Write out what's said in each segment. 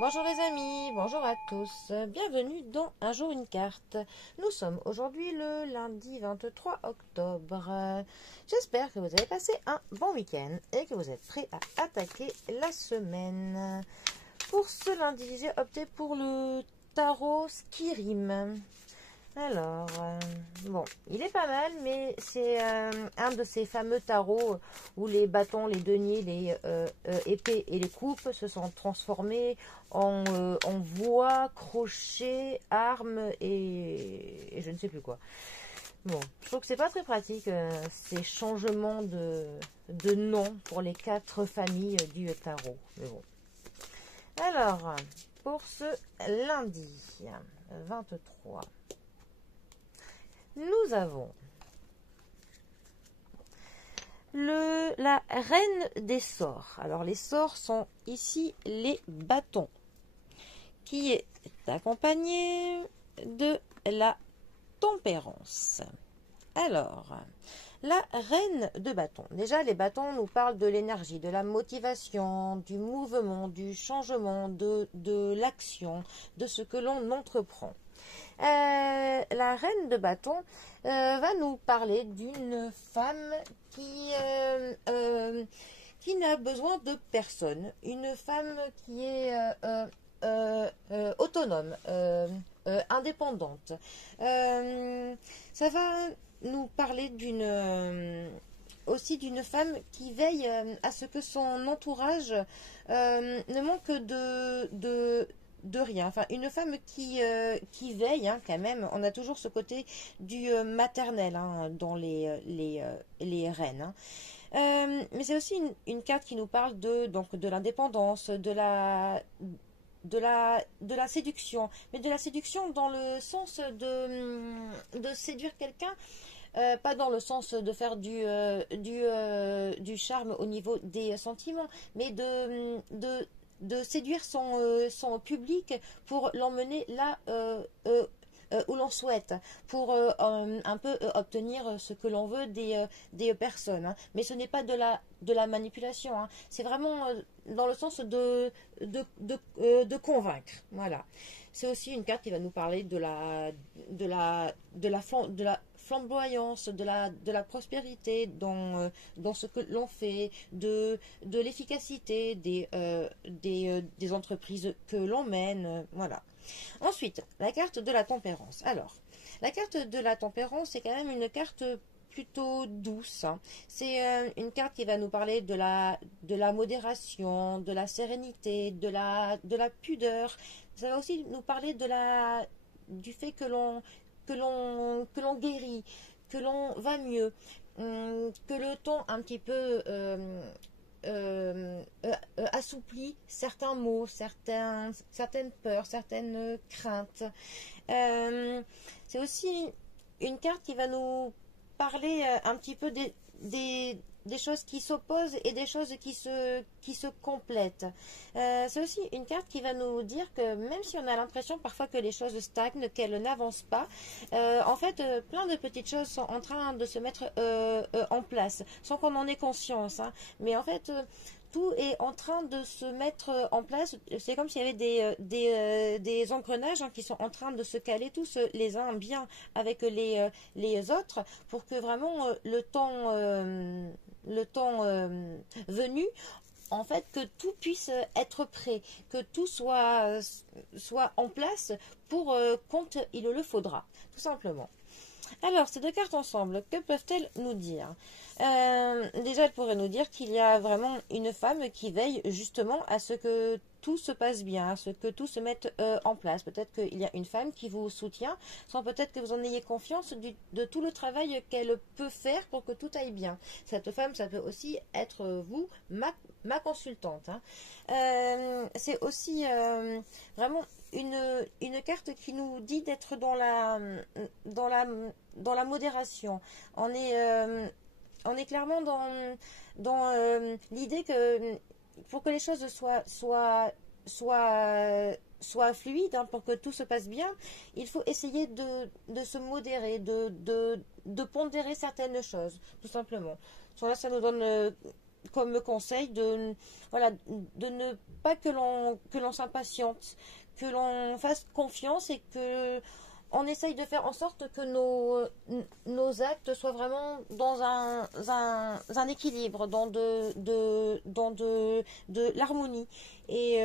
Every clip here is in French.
Bonjour les amis, bonjour à tous, bienvenue dans Un jour une carte. Nous sommes aujourd'hui le lundi 23 octobre. J'espère que vous avez passé un bon week-end et que vous êtes prêts à attaquer la semaine. Pour ce lundi, j'ai opté pour le tarot Skirim. Alors, bon, il est pas mal, mais c'est un de ces fameux tarots où les bâtons, les deniers, les épées et les coupes se sont transformés en voix, crochets, armes et je ne sais plus quoi. Bon, je trouve que c'est pas très pratique ces changements de nom pour les 4 familles du tarot. Mais bon. Alors, pour ce lundi 23. Nous avons la reine des sorts. Alors les sorts sont ici les bâtons, qui est accompagné de la tempérance. Alors, la reine de bâtons. Déjà, les bâtons nous parlent de l'énergie, de la motivation, du mouvement, du changement, de l'action, de ce que l'on entreprend. La reine de bâton va nous parler d'une femme qui n'a besoin de personne, une femme qui est autonome, indépendante. Ça va nous parler aussi d'une femme qui veille à ce que son entourage ne manque de rien. Enfin, une femme qui veille, hein, quand même. On a toujours ce côté du maternel hein, dans les reines. Hein. Mais c'est aussi une carte qui nous parle de l'indépendance, de la séduction. Mais de la séduction dans le sens de séduire quelqu'un. Pas dans le sens de faire du charme au niveau des sentiments, mais de séduire son public pour l'emmener là où l'on souhaite, pour un peu obtenir ce que l'on veut des personnes. Hein. Mais ce n'est pas de la manipulation, hein. C'est vraiment dans le sens de convaincre. Voilà. C'est aussi une carte qui va nous parler de la flamboyance, de la prospérité dans ce que l'on fait, de l'efficacité des entreprises que l'on mène. Voilà. Ensuite, la carte de la tempérance. Alors, la carte de la tempérance, c'est quand même une carte plutôt douce. Hein. C'est une carte qui va nous parler de la modération, de la sérénité, de la pudeur. Ça va aussi nous parler du fait que l'on guérit, que l'on va mieux, que le temps un petit peu assouplit certains mots, certaines peurs, certaines craintes. C'est aussi une carte qui va nous parler un petit peu des choses qui s'opposent et des choses qui se complètent. C'est aussi une carte qui va nous dire que même si on a l'impression parfois que les choses stagnent, qu'elles n'avancent pas, en fait, plein de petites choses sont en train de se mettre en place, sans qu'on en ait conscience. Hein. Mais en fait, tout est en train de se mettre en place. C'est comme s'il y avait des engrenages hein, qui sont en train de se caler tous les uns bien avec les autres pour que vraiment le temps venu, en fait, que tout puisse être prêt, que tout soit en place pour quand il le faudra, tout simplement. Alors, ces deux cartes ensemble, que peuvent-elles nous dire? Déjà, elles pourraient nous dire qu'il y a vraiment une femme qui veille justement à ce que tout se passe bien, à ce que tout se mette en place. Peut-être qu'il y a une femme qui vous soutient, sans peut-être que vous en ayez confiance de tout le travail qu'elle peut faire pour que tout aille bien. Cette femme, ça peut aussi être vous, ma consultante. Hein. C'est aussi vraiment une carte qui nous dit d'être dans la modération. On est clairement dans l'idée que pour que les choses soient fluides, hein, pour que tout se passe bien, il faut essayer de se modérer, de pondérer certaines choses, tout simplement. Là, ça nous donne comme conseil de, voilà, de ne pas que l'on s'impatiente, que l'on fasse confiance et que on essaye de faire en sorte que nos actes soient vraiment dans un équilibre, dans de l'harmonie. Et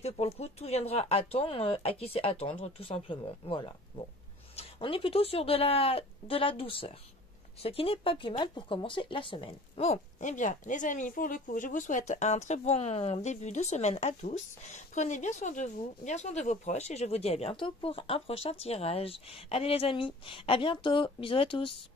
que pour le coup, tout viendra à temps, à qui c'est attendre, tout simplement. Voilà. Bon. On est plutôt sur de la douceur. Ce qui n'est pas plus mal pour commencer la semaine. Bon, eh bien, les amis, pour le coup, je vous souhaite un très bon début de semaine à tous. Prenez bien soin de vous, bien soin de vos proches, et je vous dis à bientôt pour un prochain tirage. Allez les amis, à bientôt, bisous à tous.